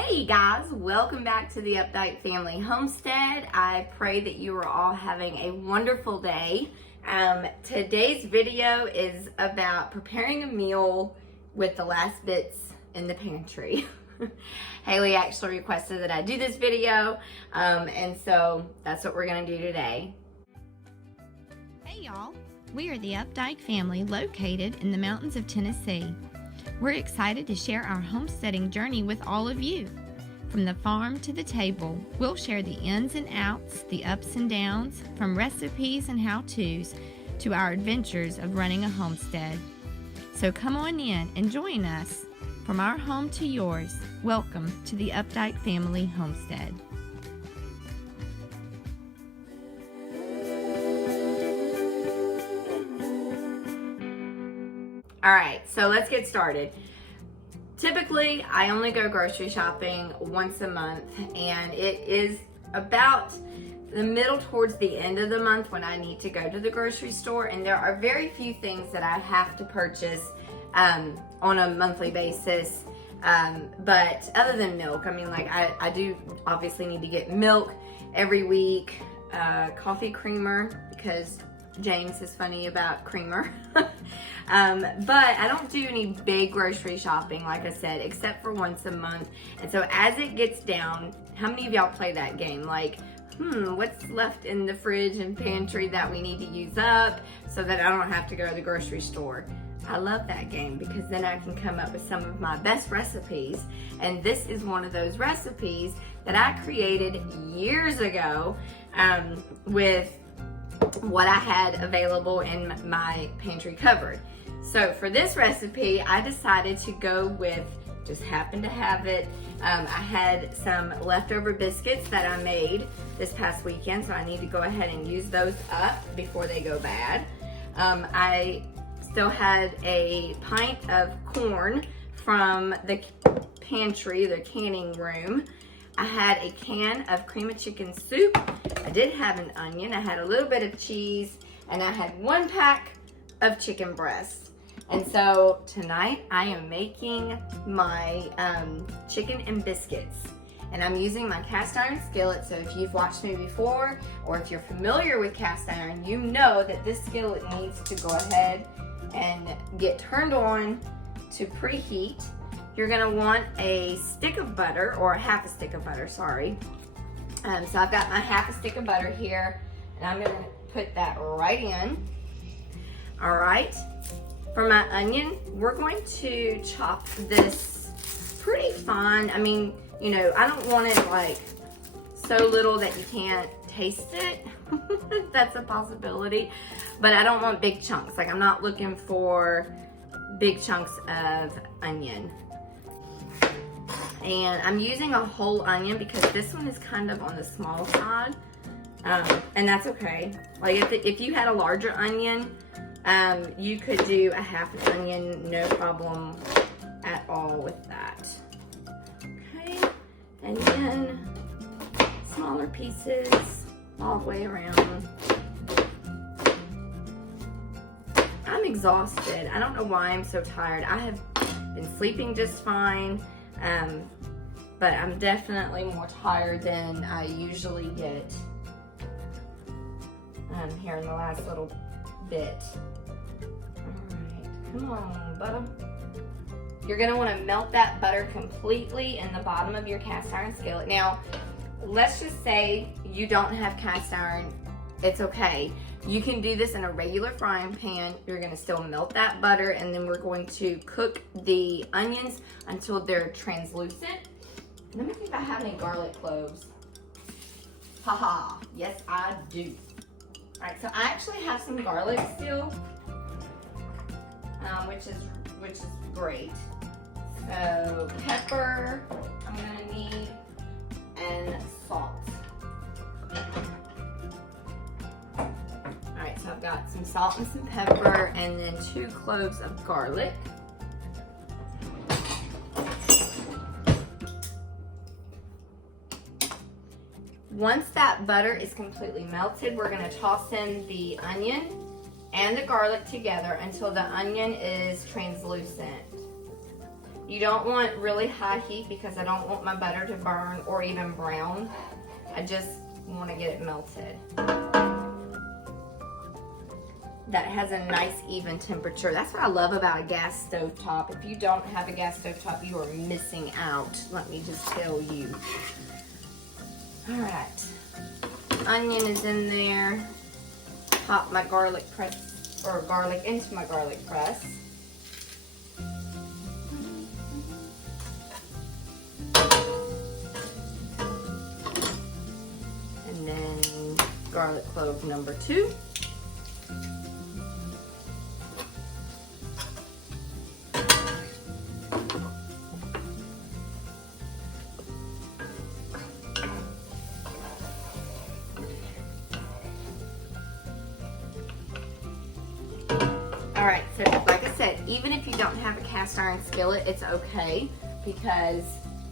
Hey guys, welcome back to the Updike Family Homestead. I pray that you are all having a wonderful day. Today's video is about preparing a meal with the last bits in the pantry. Haley actually requested that I do this video, and so that's what we're gonna do today. Hey y'all, we are the Updike family located in the mountains of Tennessee. We're excited to share our homesteading journey with all of you. From the farm to the table, we'll share the ins and outs, the ups and downs, from recipes and how-tos to our adventures of running a homestead. So come on in and join us. From our home to yours, welcome to the Updike Family Homestead. All right, so let's get started. Typically, I only go grocery shopping once a month, and it is about the middle towards the end of the month when I need to go to the grocery store, and there are very few things that I have to purchase on a monthly basis. But other than milk, I mean, like I do obviously need to get milk every week, coffee creamer, because James is funny about creamer. But I don't do any big grocery shopping, like I said, except for once a month. And so as it gets down, how many of y'all play that game? Like, what's left in the fridge and pantry that we need to use up so that I don't have to go to the grocery store? I love that game because then I can come up with some of my best recipes. And this is one of those recipes that I created years ago with what I had available in my pantry cupboard. So for this recipe, I decided to go with, just happened to have it. I had some leftover biscuits that I made this past weekend, so I need to go ahead and use those up before they go bad. I still had a pint of corn from the pantry, the canning room. I had a can of cream of chicken soup. I did have an onion. I had a little bit of cheese, and I had 1 pack of chicken breasts. And so tonight I am making my chicken and biscuits. And I'm using my cast iron skillet. So if you've watched me before, or if you're familiar with cast iron, you know that this skillet needs to go ahead and get turned on to preheat. You're gonna want a stick of butter, or a half a stick of butter, sorry. So I've got my half a stick of butter here, and I'm gonna put that right in. All right, for my onion, we're going to chop this pretty fine. I mean, you know, I don't want it like so little that you can't taste it. That's a possibility, but I don't want big chunks. Like, I'm not looking for big chunks of onion. And I'm using a whole onion because this one is kind of on the small side, and that's okay. Like, if you had a larger onion, you could do a half an onion, no problem at all with that. Okay, and then smaller pieces all the way around. I'm exhausted. I don't know why I'm so tired. I have been sleeping just fine. But I'm definitely more tired than I usually get here in the last little bit. Alright, come on, butter. You're going to want to melt that butter completely in the bottom of your cast iron skillet. Now, let's just say you don't have cast iron. It's okay. You can do this in a regular frying pan. You're gonna still melt that butter, and then we're going to cook the onions until they're translucent. Let me see if I have any garlic cloves. Haha, yes I do. All right, so I actually have some garlic still, which is great. So pepper, I'm gonna need, and salt. So I've got some salt and some pepper, and then 2 cloves of garlic. Once that butter is completely melted, we're going to toss in the onion and the garlic together until the onion is translucent. You don't want really high heat because I don't want my butter to burn or even brown. I just want to get it melted. That has a nice even temperature. That's what I love about a gas stove top. If you don't have a gas stove top, you are missing out. Let me just tell you. All right, onion is in there. Pop my garlic press, or garlic into my garlic press. And then garlic clove number 2. All right, so like I said, even if you don't have a cast iron skillet, it's okay because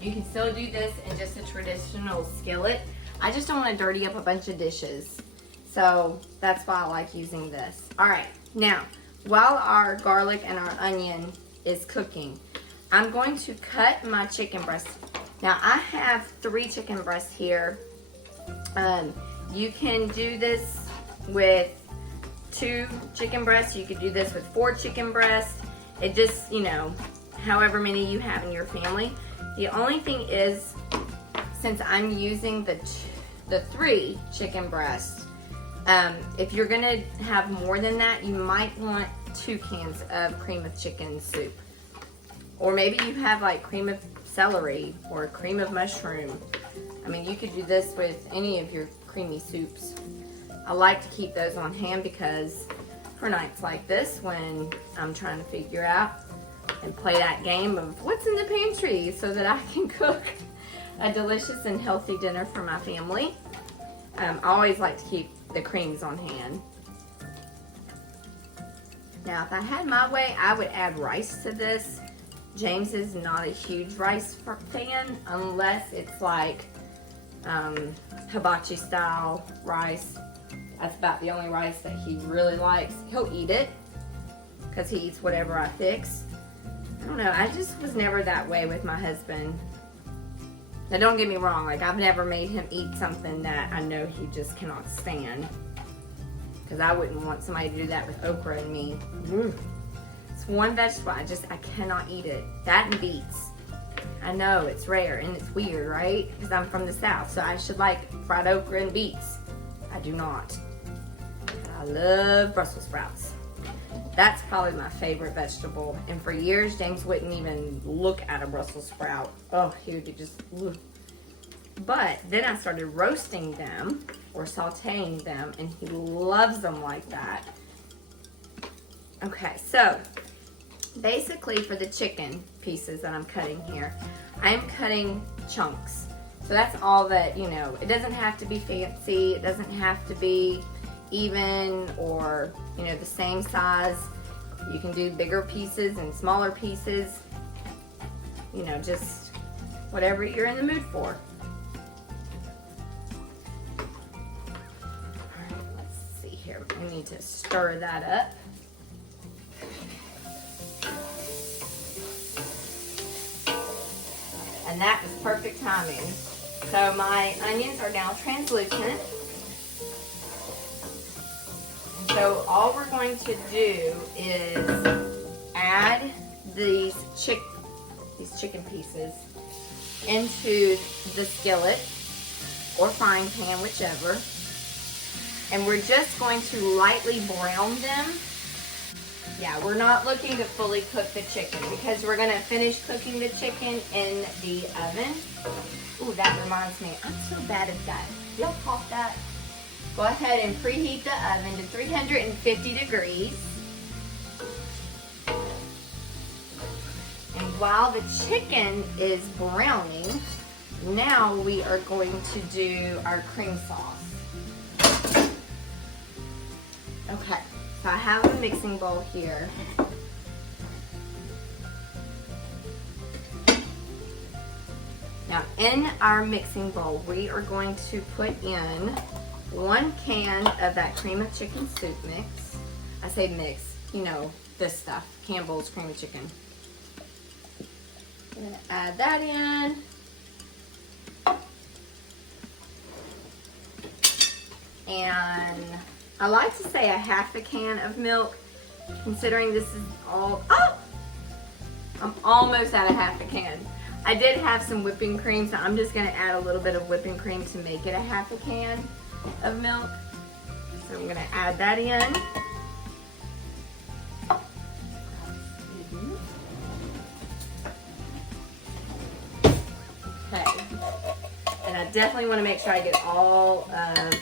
you can still do this in just a traditional skillet. I just don't want to dirty up a bunch of dishes. So that's why I like using this. All right, now, while our garlic and our onion is cooking, I'm going to cut my chicken breast. Now, I have 3 chicken breasts here. You can do this with 2 chicken breasts. You could do this with 4 chicken breasts. It just, you know, however many you have in your family. The only thing is, since I'm using the 3 chicken breasts, if you're gonna have more than that, you might want 2 cans of cream of chicken soup. Or maybe you have like cream of celery or cream of mushroom. I mean, you could do this with any of your creamy soups. I like to keep those on hand because for nights like this when I'm trying to figure out and play that game of what's in the pantry so that I can cook a delicious and healthy dinner for my family. I always like to keep the creams on hand. Now, if I had my way, I would add rice to this. James is not a huge rice fan unless it's like hibachi style rice. That's about the only rice that he really likes. He'll eat it because he eats whatever I fix. I don't know, I just was never that way with my husband. Now don't get me wrong, like I've never made him eat something that I know he just cannot stand. Because I wouldn't want somebody to do that with okra and me. It's one vegetable, I cannot eat it. That and beets. I know, it's rare and it's weird, right? Because I'm from the South, so I should like fried okra and beets. I do not. I love Brussels sprouts. That's probably my favorite vegetable. And for years, James wouldn't even look at a Brussels sprout. Oh, he would be just, ugh. But then I started roasting them or sauteing them, and he loves them like that. Okay, so basically for the chicken pieces that I'm cutting here, I'm cutting chunks. So that's all that, you know, it doesn't have to be fancy. It doesn't have to be even or, you know, the same size. You can do bigger pieces and smaller pieces. You know, just whatever you're in the mood for. All right, let's see here. We need to stir that up. And that was perfect timing. So my onions are now translucent. And so all we're going to do is add these chicken pieces into the skillet or frying pan, whichever. And we're just going to lightly brown them. Yeah, we're not looking to fully cook the chicken because we're going to finish cooking the chicken in the oven. Ooh, that reminds me, I'm so bad at that. Y'all caught that? Go ahead and preheat the oven to 350 degrees. And while the chicken is browning, now we are going to do our cream sauce. Okay. So I have a mixing bowl here. Now in our mixing bowl, we are going to put in 1 can of that cream of chicken soup mix. I say mix, you know, this stuff, Campbell's cream of chicken. I'm gonna add that in. And I like to say a half a can of milk, considering this is all, I'm almost at a half a can. I did have some whipping cream, so I'm just gonna add a little bit of whipping cream to make it a half a can of milk. So I'm gonna add that in. Okay. And I definitely wanna make sure I get all of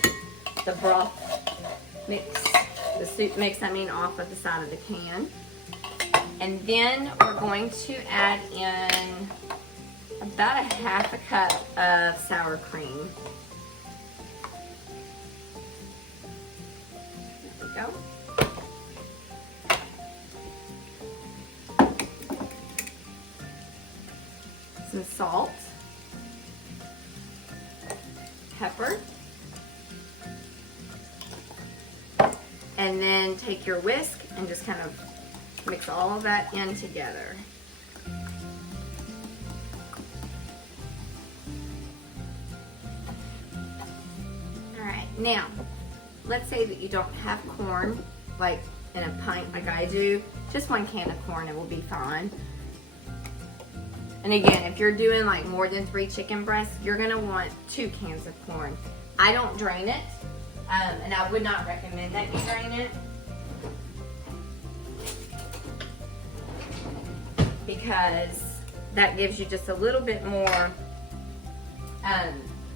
the broth mix, the soup mix, off of the side of the can. And then we're going to add in about a half a cup of sour cream. There we go. Some salt, pepper, and then take your whisk and just kind of mix all of that in together. All right, now, let's say that you don't have corn, like in a pint like I do, just 1 can of corn, it will be fine. And again, if you're doing like more than 3 chicken breasts, you're gonna want 2 cans of corn. I don't drain it, and I would not recommend that you drain it, because that gives you just a little bit more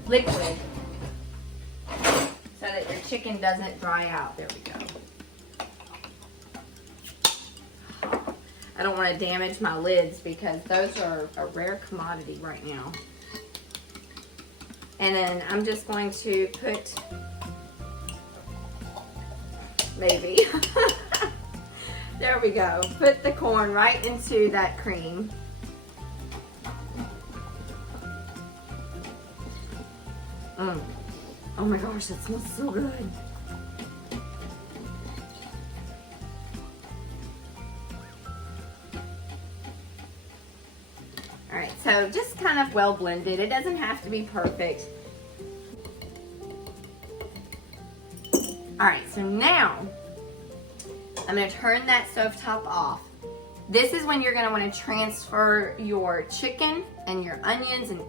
liquid so that your chicken doesn't dry out. There we go. I don't want to damage my lids because those are a rare commodity right now. And then I'm just going to put, maybe, there we go. Put the corn right into that cream. Oh my gosh, that smells so good. All right, so just kind of well blended. It doesn't have to be perfect. All right, so now I'm gonna turn that stovetop off. This is when you're gonna wanna transfer your chicken and your onions and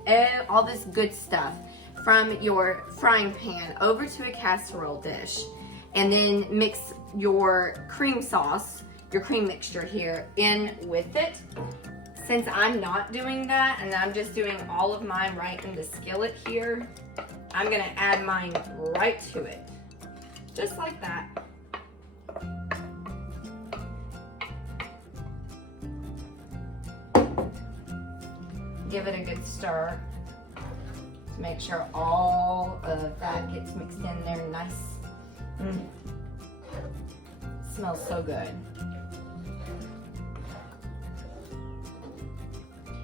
all this good stuff from your frying pan over to a casserole dish. And then mix your cream sauce, your cream mixture here, in with it. Since I'm not doing that and I'm just doing all of mine right in the skillet here, I'm gonna add mine right to it. Just like that. Give it a good stir to make sure all of that gets mixed in there nice. Smells so good.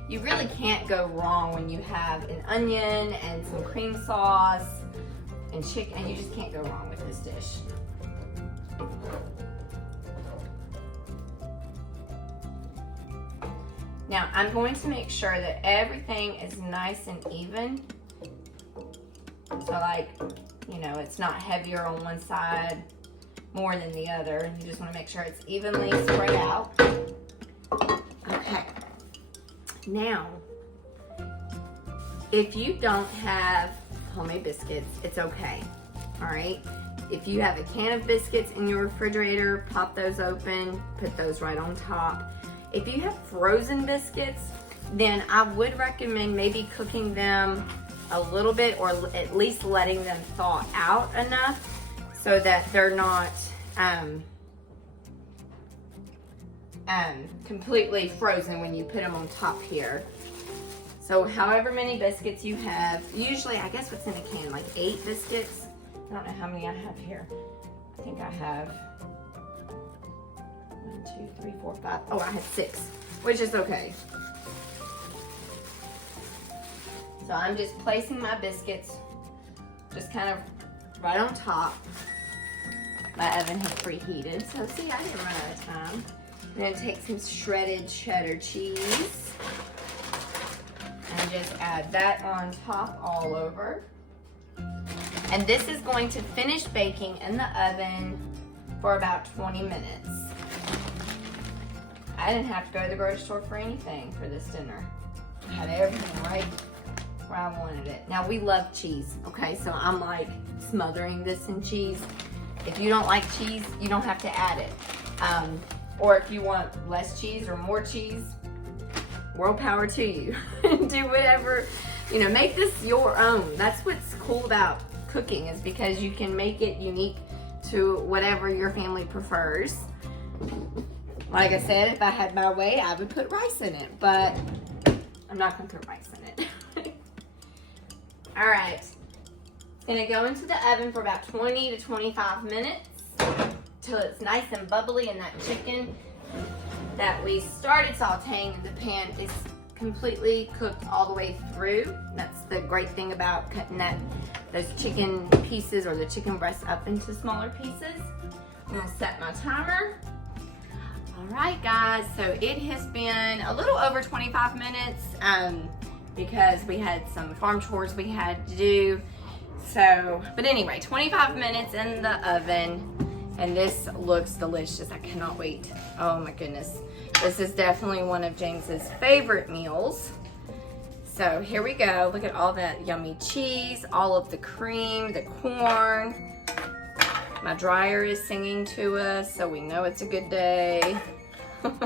You really can't go wrong when you have an onion and some cream sauce and chicken. You just can't go wrong with this dish. Now I'm going to make sure that everything is nice and even. So like, you know, it's not heavier on one side more than the other. And you just want to make sure it's evenly spread out. Okay. Now, if you don't have homemade biscuits, it's okay, all right? If you have a can of biscuits in your refrigerator, pop those open, put those right on top. If you have frozen biscuits, then I would recommend maybe cooking them a little bit, or at least letting them thaw out enough so that they're not completely frozen when you put them on top here. So however many biscuits you have, usually I guess what's in a can, like 8 biscuits. I don't know how many I have here. I think I have 1, 2, 3, 4, 5. Oh, I have 6, which is okay. So I'm just placing my biscuits just kind of right on top. My oven has preheated, so see, I didn't run out of time. I'm gonna take some shredded cheddar cheese. and just add that on top all over. And this is going to finish baking in the oven for about 20 minutes. I didn't have to go to the grocery store for anything for this dinner. I had everything right where I wanted it. Now we love cheese, okay? So I'm like smothering this in cheese. If you don't like cheese, you don't have to add it. Or if you want less cheese or more cheese, world power to you. Do whatever, you know, make this your own. That's what's cool about cooking, is because you can make it unique to whatever your family prefers. Like I said, if I had my way, I would put rice in it, but I'm not gonna put rice in it. All right, it's gonna go into the oven for about 20 to 25 minutes till it's nice and bubbly, and that chicken that we started sauteing in the pan is completely cooked all the way through. That's the great thing about cutting those chicken pieces or the chicken breasts up into smaller pieces. I'm gonna set my timer. All right, guys, so it has been a little over 25 minutes because we had some farm chores we had to do. So, but anyway, 25 minutes in the oven, and this looks delicious. I cannot wait. Oh my goodness. This is definitely one of James's favorite meals. So here we go. Look at all that yummy cheese, all of the cream, the corn. My dryer is singing to us, so we know it's a good day. All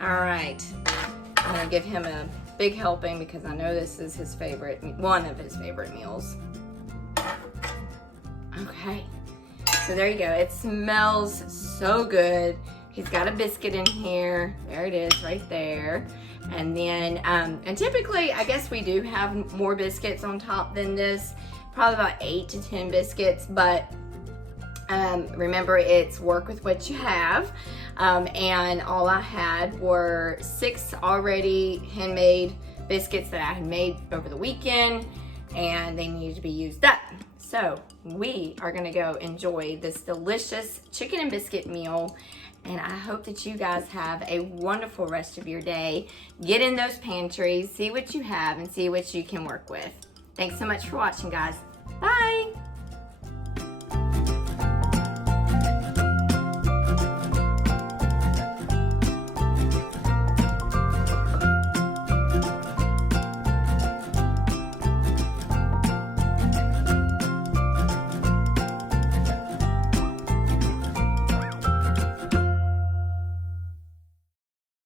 right, I'm gonna give him a big helping because I know this is his favorite, one of his favorite meals. Okay, so there you go. It smells so good. He's got a biscuit in here. There it is, right there. And then, and typically, I guess we do have more biscuits on top than this. Probably about 8 to 10 biscuits, but remember, it's work with what you have. And all I had were 6 already handmade biscuits that I had made over the weekend, and they needed to be used up. So we are gonna go enjoy this delicious chicken and biscuit meal. And I hope that you guys have a wonderful rest of your day. Get in those pantries, see what you have, and see what you can work with. Thanks so much for watching, guys. Bye.